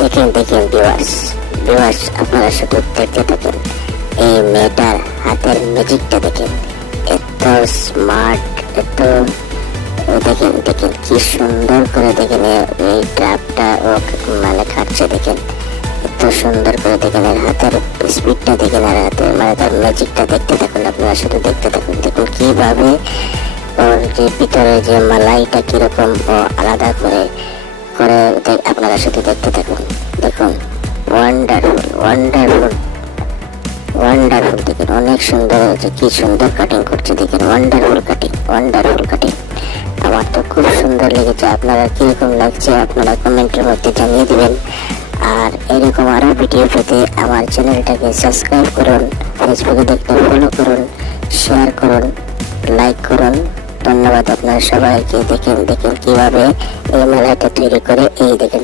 দেখেন দেখেন viewers, viewers আপনারা শুধু দেখতে থাকেন। এই মেয়েটার হাতের ম্যাজিকটা দেখেন, এত স্মার্ট, এত দেখেন দেখেন কি সুন্দর করে দেখেন এই ট্রাপটা ও মানে খাচ্ছে। দেখেন এত সুন্দর করে দেখেন এর হাতের স্পিডটা দেখেন, আর হাতের মানে তার ম্যাজিকটা দেখতে থাকুন, আপনারা শুধু দেখতে থাকুন। দেখুন কিভাবে ওর যে ভিতরে যে মালাইটা কিরকম ও আলাদা করে করে আপনারা শুধু দেখতে থাকুন। দেখুন ওয়ান্ডারফুল ওয়ান্ডারফুল ওয়ান্ডারফুল, দেখেন অনেক সুন্দর হয়েছে, কি সুন্দর কাটিং করছে দেখেন, ওয়ান্ডারফুল কাটিং, ওয়ান্ডারফুল কাটিং। আমার তো খুব সুন্দর লেগেছে, আপনারা কিরকম লাগছে আপনারা কমেন্টের মধ্যে জানিয়ে দিবেন। আর এরকম আরো ভিডিও পেতে আমার চ্যানেলটাকে সাবস্ক্রাইব করুন, ফেসবুকে দেখতে ফলো করুন, শেয়ার করুন, লাইক করুন। ধন্যবাদ আপনারা সবাইকে। দেখেন দেখেন কিভাবে এই মেলাটা তৈরি করে, এই দেখেন।